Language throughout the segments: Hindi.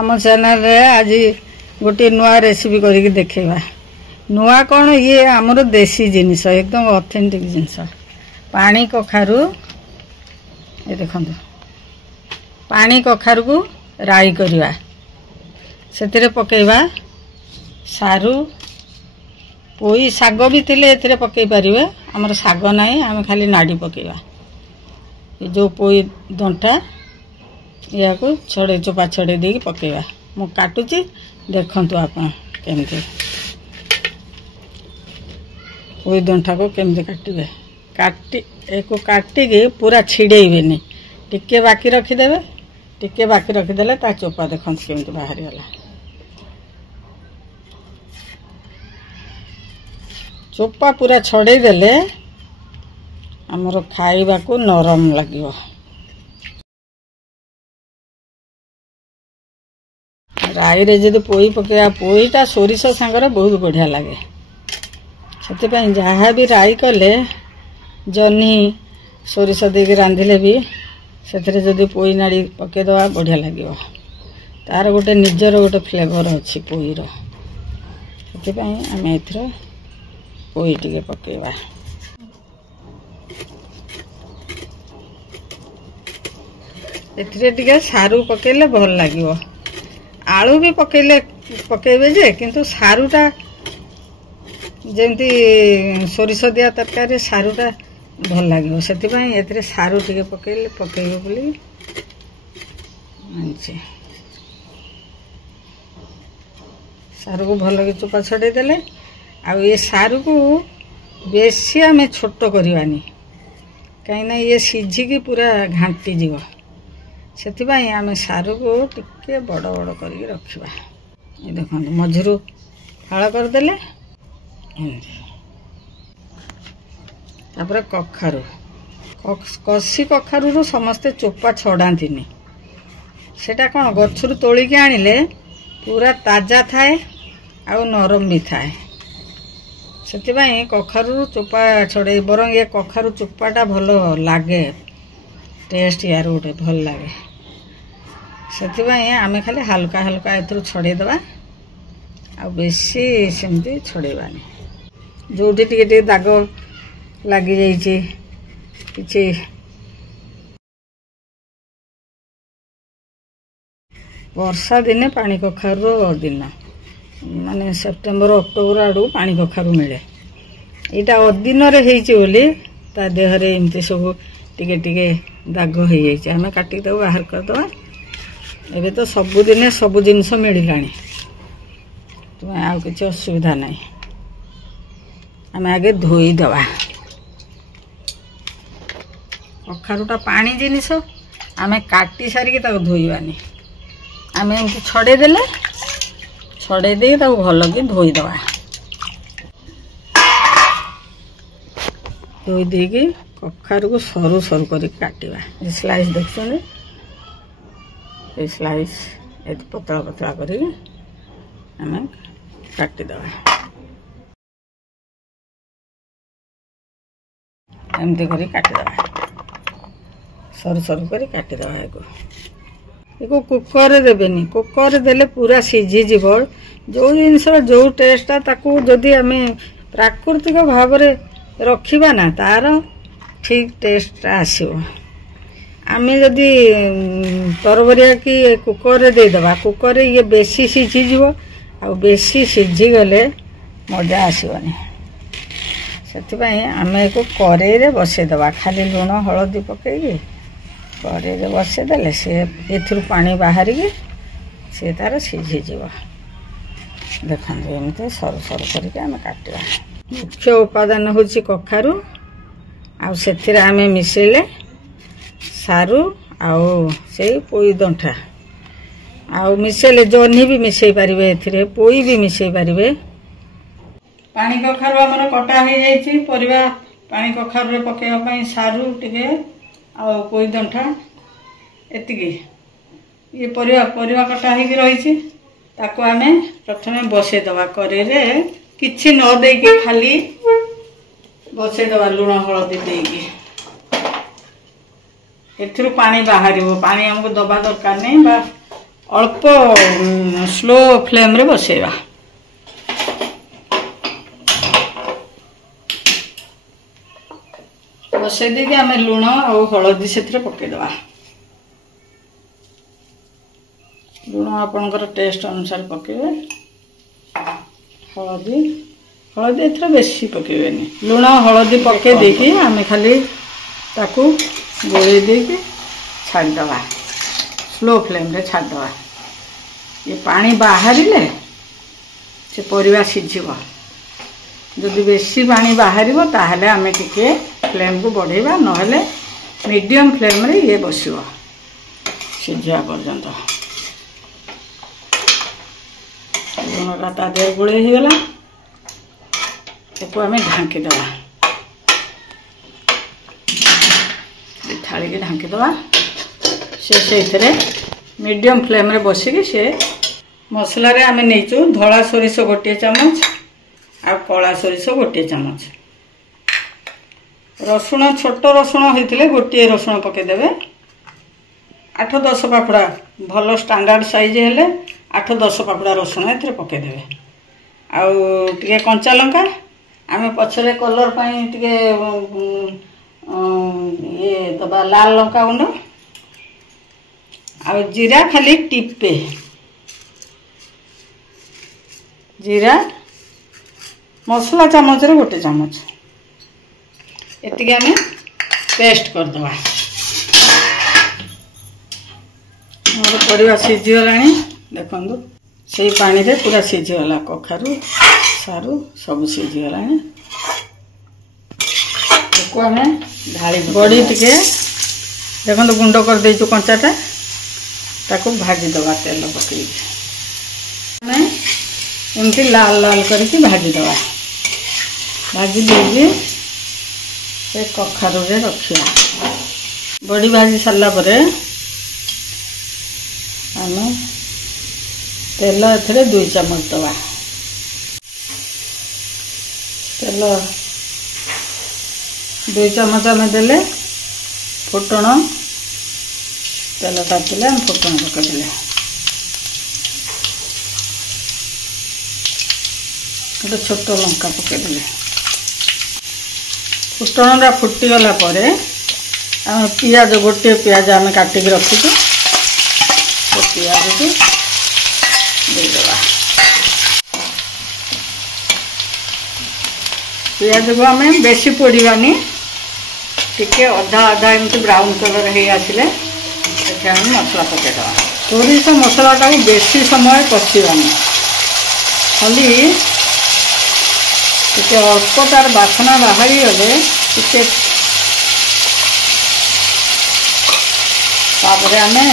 आम चैनल रे आज गोटे नुआ रेसिपी करके देखा नुआ कौन ये आमर देसी जिनिस एकदम ऑथेंटिक जिनिस पानी कखारू ये देखो पानी कखारू को राई करवा से पकेवा सारू पोई शाग भी थे पकई पारे आमर शाग ना आम खाली नाड़ी पकेवा ये जो पोई दंटा या को छड़े चोपा छड़े दे पकेवा मु काटुची देखंतु आपन केमते पोई दंटा को केमते काटिबे काटी एको काटी के पूरा छिड़ेइबेनी टिके बाकी रखिदेबे टिके बाकी रखिदेले ता चोपा देखंतु केमते बाहरी गला चोपा पूरा छड़े देले हमरो खाइबा को नरम लागियो राई रे जदि पोई पकेया पोईटा सोरिष सांगरे बहुत बढ़िया लगे से जहाँ भी राई कले जह्नी सोरिष देके रांधिले भी से जदि पोई नाड़ी पकेदवा बढ़िया लगे तार गोटे निजर गोटे फ्लेवर अच्छी पोईर से आम एथर पोई टिके पकेवा एथरे टिके सारू पकेले भल लागिवो आलू भी पकेबे जे किंतु सारूटा जमती सोरिष दिया तरकारी सारूटा भल लगे से सारू टिके पकेबे बोली सारू को भल लगे चोपा छड़े देले आ ये सारू को बेसी आम छोट करवानी कहीं ये सीझिकी पूरा घाटी जीव से आम सारू को टिके बड़ बड़ कर रखा ये देखो मझिरू फाड़ करदे तापर कखारू कसी कखारू समस्ते चोपा छड़ाती सेटा कौन गछरू तोलिकी आनिले पूरा ताजा थाए आ नरम भी थाए से कखारू चोपा छड़े बरं ये कखारू चोपाटा भल लगे टेस्ट यार गोटे भल लगे से आम खाली हल्का हल्का एथरू छड़ेदवा आ बेसी सेमती छड़ेबानी जोटी टिके टिके दाग लगी जाइए किछि वर्षा दिने पानी कखारू दिन माने सेप्टेम्बर अक्टोबर आड़ू पानी कखारू मिले यहाँ अदिन बोली ता देहरे एमती सब टिके टिके दाग हो जाए आम काटिक बाहर करदे एबे तो सबुदिने सब जिनस मिलानी तुम आ कि असुविधा ना आम आगे धोईदवा कखारूटा पानी जिनिस आम काटी सारिक धोईबानी आम एमती छड़ेदेले छड़े दे भल कि धोईदवा धोई देकी कखारू को सरू सरू कर काटिबा स्लाइस देखुं स्लाइस पतला पतला कर काटिदवा एमती कर काटिदवा सरू सरू कर काटिदवा एको कुकर देबेनी कुकर देले पूरा सीझीज जो जिनस जो टेस्टा ताकू जदि आम प्राकृतिक भाव रखिबा ना तार ठीक टेस्ट आसीबो आमे जदि तरबरिया कि कुकर देदेबा कुकर ये बेसी सीझीज आ बेसी सीझी गले मजा आसबनी से आम एक कड़े बसईदे खाली लुण हलदी पकईकि कड़े बसईदे सी एथुरु पानी बाहर सी तार सीझीज देखो एमती सरू सरू करके आम काटिबा मुख्य उपादान हूँ कखारू आ से आम मिसेले सारू आउ से पोई दंठा आउ मिसेले जह्नी भी मिसई पारे ए पोई भी मिसई पारे पानी कखारू आमर कटा हो जाइए परिवा पानी कखारू रे पकेवा सारू टिके आउ पोई दंठा एतिकी ये परिवा कटा हो रही ताको आमे प्रथमे बसईदवा कड़े किछि न देकी खाली बसईदवा लुण हलदी देकी एथुरु पानी बाहर पानी हमको दबा दरकार नहीं बा अल्प स्लो फ्लेम रे बसेवा। बसई देके आम लुण और हलदी से पकईदवा। लुण आपणकर टेस्ट अनुसार पकेबे। हलदी हलदी एथर बेसी पकेबेनी। लुण हलदी पके देकी आम खाली ताकू गोले देकी छाड़दवा। स्लो फ्लेम रे छाड़दवा। ये पानी बाहरिले से परिवा सिझिबो। जदि बेसी पानी बाहरिबो ताहले आमे टिके फ्लेम को बढ़ेवा, नहले मीडियम फ्लेम रे ये बसिबो सिझा पर्यंत। लुणटा ता देह गोले हो गला। ताको आमे ढांकी दवा। थाली के ढांकी दवा। से मीडियम फ्लेम रे बसिकी से मसला रे आमे नेचु धला सोरिष गोटे चमच आ कला सोरिष गोटे चमच। रसुण छोट रसुण होइतिले गोटे रसुण पकेदेवे। 8-10 पाखुड़ा भल स्टैंडर्ड साइज हेले 8-10 पाखुड़ा रसुण एथरे पकेदेवे। आउ टिके कंचा लंका आमे पछरे कलर पाई टिके ये दबा लाल लंका गुंड आ जीरा खाली टिपे। जीरा मसला चामच रे गोटे चामच एतिके आमे पेस्ट कर दवा। मोर परिवा सिझी गलानी देखंदु। सेही पानी रे पूरा सिझी गला। कखारू सारू सब सिझी गलानी। को आमे ढाली बड़ी टिके देखंदु गुंड कर देचु कंचाटा। ताको भाजी दवा तेल पकई। आमे एमती लाल लाल करके भाजी दवा। भाजी देगी से कखारू रे रखिया। बड़ी भाजी सारा परे आम तेल एथरे 2 चमच दवा। तेल 2 चमच आम देले फुटण तेल तातिले आम फुटण पकईदे। गोटे छोट लंका पकईदे। फुटणटा फुटीगला परे आम पियाज गोटे पियाज आम काटिक रखीचु पियाज को देदेवा। पियाज को आम बेसी पोड़ानी टिके अधा अधा एमती ब्राउन कलर हो आसिले मसला पकईदवा। सोरिष मसलाटा को बेसी समय कषानी खाली टिके अल्प तार बासना बाहरी गले टिके तापरे आमे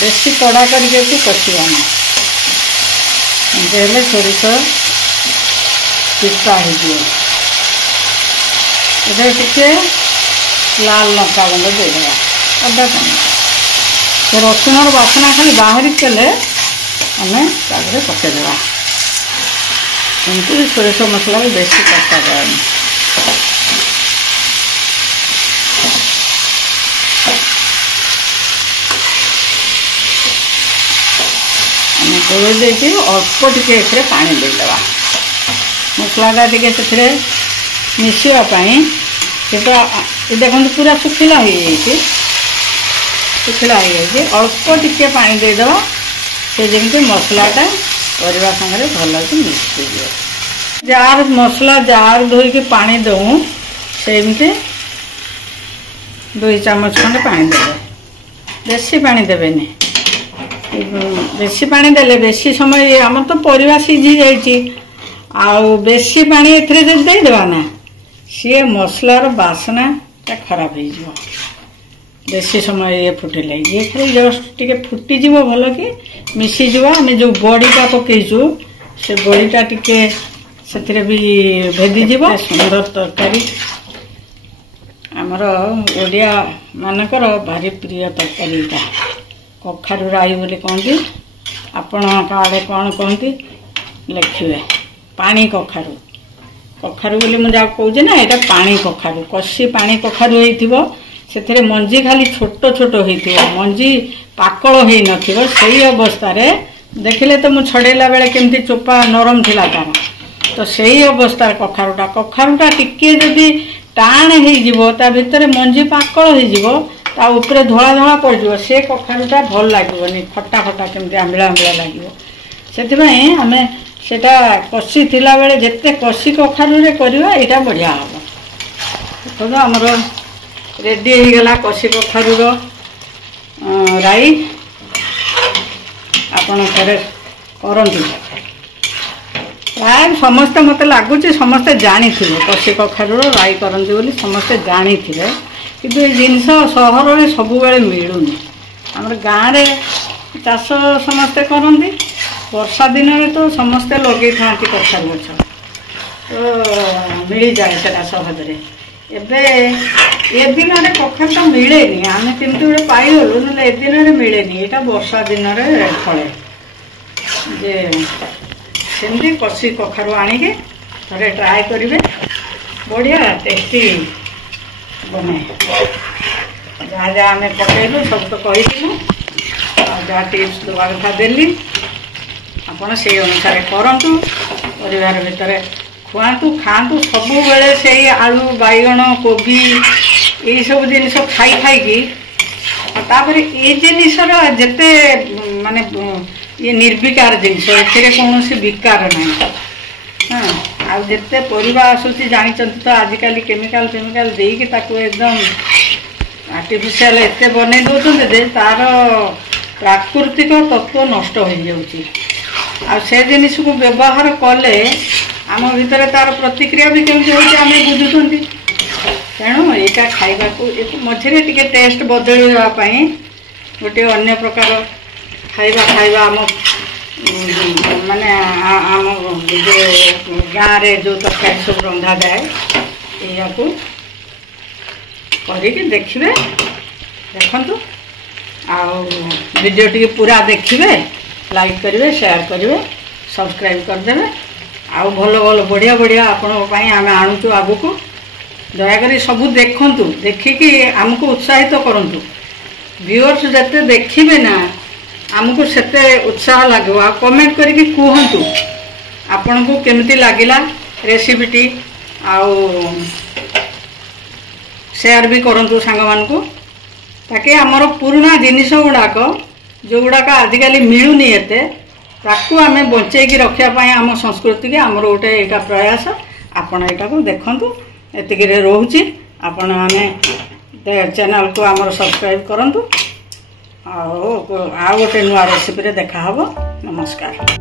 बेसी कड़ा करके कषानी हेले सोरिष पिता हो। टिके लाल लंका गुंड देदेवा अधा चमच। से रसुण बासना खाली बाहरी गले आमे तादरे पकईदेवा। एमती सोरिष मसला को बेसी कषा जाए। गोल देके अल्प टिके एथरे पानी देदेवा। मसलाटा टिके सेथरे मिसिबा पई सेटा देखंतु पूरा सुखिला हो जाइए। सुखिला हो जाइए अल्प टिके पानी देदेवा। से जेमती मसलाटा परिवा संगे भल कि मिसी जाए। जार मसला जार धोईकी पानी दऊ सेमती 2 चमच खंडे पानी देवे। बेसी पानी देवेनी। बेसी पानी देले बेसी समय आम तो परिवा सिझी जाइए। आउ बेसी पानी एथरे जदि देदेबा ना सी मसलार बासना खराब हो। बेसी समय ये फुटिले ये खाली जस्ट टिके फुटीज भल कि मिसीज। आम जो बड़ीटा पकईचु से बड़ीटा टिके से भी भेदीज। सुंदर तरकारी आमर ओडिया मानकर भारी प्रिय तरकारीटा कखारू राई बोली कहती। आपण आड़े कौन कहती लिखे पानी कखारू। कखारू बोली मुझे कहूँ ना यहाँ पानी कखारू कषि पानी कखारू हो ସେଥିରେ ମଞ୍ଜି ଖାଲି ଛୋଟ ଛୋଟ ହେଇଥିବ, ମଞ୍ଜି ପାକଳ ହେଇନଥିବ। ସେଇ ଅବସ୍ଥାରେ ଦେଖିଲେ ତ ମୁଁ ଛଡ଼େଇଲା ବେଳେ କେମିତି ଚୋପା ନରମ ଥିଲା ତାର। ତ ସେଇ ଅବସ୍ଥାରେ କଖାରୁଟା ଟିକେ ଯଦି ଟାଣ ହେଇଯିବ, ତା ଭିତରେ ମଞ୍ଜି ପାକଳ ହେଇଯିବ, ତା ଉପରେ ଧଳା ଧଳା ପଡ଼ିଯିବ, ସେ କଖାରୁଟା ଭଲ ଲାଗିବନି, ଖଟା ଖଟା କେମିତି ଆମ୍ବିଳା ଆମ୍ବିଳା ଲାଗିବ। ସେଥିପାଇଁ ଆମେ ସେଟା କଷି ଥିଲା ବେଳେ ଯେତେ କଷି କଖାରୁରେ କରିବା ଏଇଟା ବଢ଼ିଆ ହେବ। ଦେଖନ୍ତୁ ଆମର ରେଡ଼ି ହେଇଗଲା କଷି କଖାରୁର ରାଇ। ଆପଣ ଥରେ କରନ୍ତୁ। ପ୍ରାୟ ସମସ୍ତେ ମୋତେ ଲାଗୁଛି ସମସ୍ତେ ଜାଣିଥିବେ କଷି କଖାରୁର ରାଇ କରନ୍ତି ବୋଲି, ସମସ୍ତେ ଜାଣିଥିବେ। କିନ୍ତୁ ଏ ଜିନିଷ ସହରରେ ସବୁବେଳେ ମିଳୁନି। ଆମର ଗାଁରେ ଚାଷ ସମସ୍ତେ କରନ୍ତି, ବର୍ଷା ଦିନରେ ତ ସମସ୍ତେ ଲଗେଇଥାନ୍ତି କଖାରୁ ଗଛ, ତ ମିଳିଯାଏ ସେଟା ସହଜରେ। ଏବେ ଏ ଦିନରେ କଖାରୁଟା ମିଳେନି, ଆମେ କେମିତି ଗୋଟେ ପାଇଗଲୁ, ନହେଲେ ଏ ଦିନରେ ମିଳେନି। ଏଇଟା ବର୍ଷା ଦିନରେ ଫଳେ। ଯେ ସେମିତି କଷି କଖାରୁ ଆଣିକି ଥରେ ଟ୍ରାଏ କରିବେ, ବଢ଼ିଆ ଟେଷ୍ଟି ବନେ। ଯାହା ଯାହା ଆମେ ପକାଇଲୁ ସବୁ ତ କହିଥିଲୁ, ଆଉ ଯାହା ଟିପ୍ସ ଦେବା କଥା ଦେଲି, ଆପଣ ସେଇ ଅନୁସାରେ କରନ୍ତୁ, ପରିବାର ଭିତରେ ଖୁଆନ୍ତୁ, ଖାଆନ୍ତୁ। ସବୁବେଳେ ସେଇ ଆଳୁ ବାଇଗଣ କୋବି ଏଇସବୁ ଜିନିଷ ଖାଇ ଖାଇକି, ତାପରେ ଏ ଜିନିଷର ଯେତେ ମାନେ ଇଏ ନିର୍ବିକାର ଜିନିଷ, ଏଥିରେ କୌଣସି ବିକାର ନାହିଁ। ହଁ, ଆଉ ଯେତେ ପରିବା ଆସୁଛି ଜାଣିଛନ୍ତି ତ, ଆଜିକାଲି କେମିକାଲ ଦେଇକି ତାକୁ ଏକଦମ ଆର୍ଟିଫିସିଆଲ ଏତେ ବନେଇ ଦେଉଛନ୍ତି ଯେ ତାର ପ୍ରାକୃତିକ ତତ୍ତ୍ୱ ନଷ୍ଟ ହେଇଯାଉଛି। ଆଉ ସେ ଜିନିଷକୁ ବ୍ୟବହାର କଲେ ଆମ ଭିତରେ ତାର ପ୍ରତିକ୍ରିୟା ବି କେମିତି ହେଉଛି ଆମେ ବୁଝୁଛନ୍ତି। ତେଣୁ ଏଇଟା ଖାଇବାକୁ ମଝିରେ ଟିକେ ଟେଷ୍ଟ ବଦଳିବା ପାଇଁ ଗୋଟିଏ ଅନ୍ୟ ପ୍ରକାର ଖାଇବା ଆମ ମାନେ ଆମ ଯେଉଁ ଗାଁରେ ଯେଉଁ ତରକାରୀ ସବୁ ରନ୍ଧାଯାଏ, ଏଇଆକୁ କରିକି ଦେଖିବେ, ଦେଖନ୍ତୁ। ଆଉ ଭିଡ଼ିଓ ଟିକେ ପୁରା ଦେଖିବେ, ଲାଇକ୍ କରିବେ, ସେୟାର କରିବେ, ସବସ୍କ୍ରାଇବ୍ କରିଦେବେ। ଆଉ ଭଲ ଭଲ ବଢ଼ିଆ ବଢ଼ିଆ ଆପଣଙ୍କ ପାଇଁ ଆମେ ଆଣୁଛୁ ଆଗକୁ। ଦୟାକରି ସବୁ ଦେଖନ୍ତୁ, ଦେଖିକି ଆମକୁ ଉତ୍ସାହିତ କରନ୍ତୁ। ଭିଉଅର୍ସ ଯେତେ ଦେଖିବେ ନା ଆମକୁ ସେତେ ଉତ୍ସାହ ଲାଗିବ। ଆଉ କମେଣ୍ଟ କରିକି କୁହନ୍ତୁ ଆପଣଙ୍କୁ କେମିତି ଲାଗିଲା ରେସିପିଟି, ଆଉ ସେୟାର ବି କରନ୍ତୁ ସାଙ୍ଗମାନଙ୍କୁ, ତାକି ଆମର ପୁରୁଣା ଜିନିଷ ଗୁଡ଼ାକ ଯେଉଁଗୁଡ଼ାକ ଆଜିକାଲି ମିଳୁନି ଏତେ, ତାକୁ ଆମେ ବଞ୍ଚେଇକି ରଖିବା ପାଇଁ ଆମ ସଂସ୍କୃତିକି ଆମର ଗୋଟେ ଏଇଟା ପ୍ରୟାସ। ଆପଣ ଏଇଟାକୁ ଦେଖନ୍ତୁ। ଏତିକିରେ ରହୁଛି। ଆପଣ ଆମେ ଚ୍ୟାନେଲକୁ ଆମର ସବସ୍କ୍ରାଇବ୍ କରନ୍ତୁ। ଆଉ ଗୋଟେ ନୂଆ ରେସିପିରେ ଦେଖା ହେବ। ନମସ୍କାର।